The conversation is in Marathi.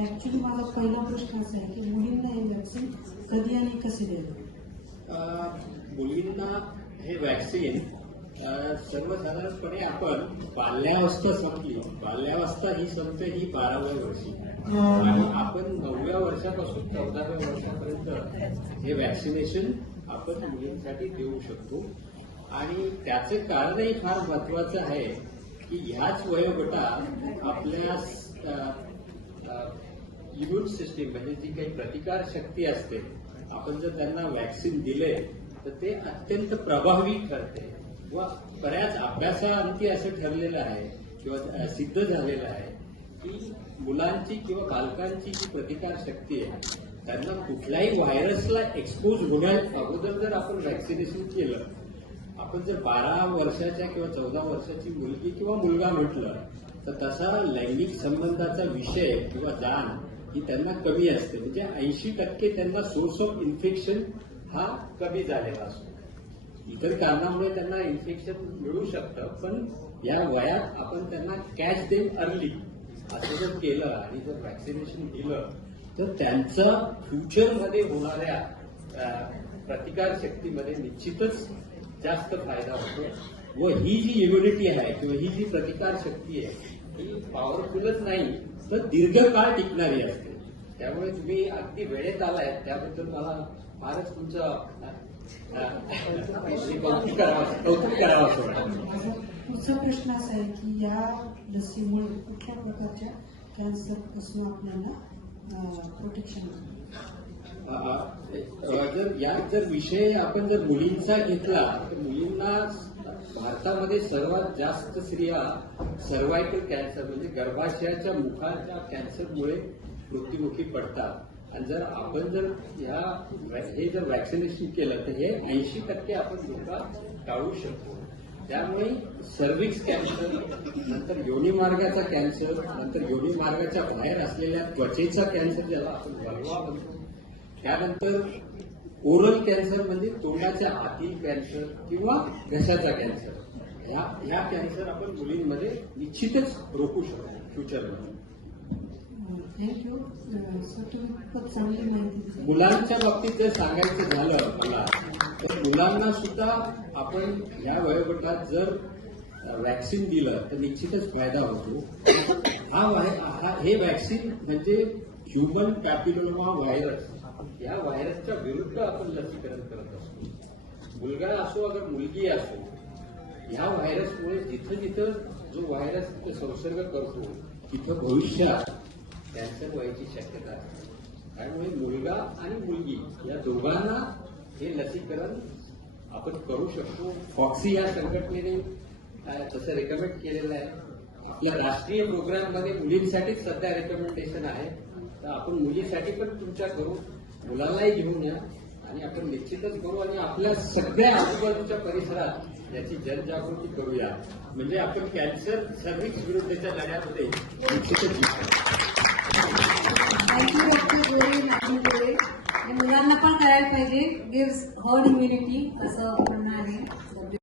माझा पहिला प्रश्न असा आहे की मुलींना हे वॅक्सिन कधी आणि कसे मुलींना हे वॅक्सिन अ, सर्वसाधारणपणे आपण बाल्यावस्था संपली बाल्यावस्था ही संपते ही बाराव्या वर्षी. आणि आपण नवव्या वर्षापासून चौदाव्या वर्षापर्यंत हे वॅक्सिनेशन आपण मुलींसाठी देऊ शकतो. आणि त्याचं कारणही फार महत्वाचं आहे की ह्याच वयोगटात आपल्या इम्युन सिस्टीम म्हणजे जी काही प्रतिकार शक्ती असते. आपण जर त्यांना व्हॅक्सिन दिले तर ते अत्यंत प्रभावी ठरते. व बऱ्याच अभ्यासाअंती असं ठरलेलं आहे किंवा सिद्ध झालेलं आहे की मुलांची किंवा बालकांची जी प्रतिकार शक्ती आहे त्यांना कुठल्याही व्हायरसला एक्सपोज होण्या अगोदर जर आपण व्हॅक्सिनेशन केलं आपण जर बारा वर्षाच्या किंवा चौदा वर्षाची मुलगी किंवा मुलगा म्हटलं तर तसा लैंगिक संबंधाचा विषय किंवा जाण ही त्यांना कमी असते. म्हणजे ऐंशी टक्के त्यांना सोर्स ऑफ इन्फेक्शन हा कमी झालेला असतो. इतर कारणामुळे त्यांना इन्फेक्शन मिळू शकतं पण या वयात आपण त्यांना कॅच देम अर्ली असं जर केलं आणि जर व्हॅक्सिनेशन दिलं तर त्यांचं फ्युचरमध्ये होणाऱ्या प्रतिकार शक्तीमध्ये निश्चितच जास्त फायदा होतो. व ही जी इम्युनिटी आहे किंवा ही जी प्रतिकार शक्ती आहे ही पॉवरफुलच नाही. तर दीर्घकाळ टिकणारी असते. त्यामुळे तुम्ही अगदी वेळेत आलाय. त्याबद्दल मला फारच तुमचं कौतुक करावं कौतुक करावं असं वाटतं. पुढचा प्रश्न असा आहे की या लसीमुळे कुठल्या प्रकारच्या कॅन्सरपासून आपल्याला प्रोटेक्शन जर या जर विषय आपण जर मुलींचा घेतला तर मुलींना भारतामध्ये सर्वात जास्त स्त्रिया सर्वायकल कॅन्सर म्हणजे गर्भाशयाच्या मुखाच्या कॅन्सरमुळे मृत्युमुखी पडतात. आणि जर आपण जर ह्या हे जर वॅक्सिनेशन केलं तर हे ऐंशी टक्के आपण धोका टाळू शकतो. त्यामुळे सर्विक्स कॅन्सर नंतर योनी मार्गाचा कॅन्सर नंतर योनी मार्गाच्या बाहेर असलेल्या त्वचेचा कॅन्सर ज्याला आपण वल्वा म्हणतो त्यानंतर ओरल कॅन्सर म्हणजे तोंडाच्या आतील कॅन्सर किंवा घशाचा कॅन्सर ह्या ह्या कॅन्सर आपण मुलींमध्ये निश्चितच रोखू शकतो फ्युचरमध्ये थँक्यू चांगली माहिती दिली. मुलांच्या बाबतीत जर सांगायचं झालं मला तर मुलांना सुद्धा आपण ह्या वयोगटात जर वॅक्सिन दिलं तर निश्चितच फायदा होतो. हा हा हे वॅक्सिन म्हणजे ह्युमन पॅपिलोमा व्हायरस या व्हायरसच्या विरुद्ध आपण लसीकरण करत असतो. मुलगा असो अगर मुलगी असो या व्हायरसमुळे जिथं जिथं जो व्हायरस संसर्ग करतो तिथं भविष्यात कॅन्सर व्हायची शक्यता असते त्यामुळे मुलगा आणि मुलगी या दोघांना हे लसीकरण आपण करू शकतो. फॉक्सी या संघटनेने तसं रेकमेंड केलेलं आहे. आपल्या राष्ट्रीय प्रोग्राममध्ये मुलींसाठीच सध्या रेकमेंडेशन आहे. तर आपण मुलीसाठी पण तुमच्या करू. मुलांनाही घेऊन या. आणि आपण निश्चितच करू आणि आपल्या सगळ्या आजूबाजूच्या परिसरात याची जनजागृती करूया. म्हणजे आपण कॅन्सर सर्विक्स विरुद्धच्या लढ्यामध्ये निश्चितच मुलांना पण करायला पाहिजे. गिव्स हर्ड इम्युनिटी असं म्हणणं आहे.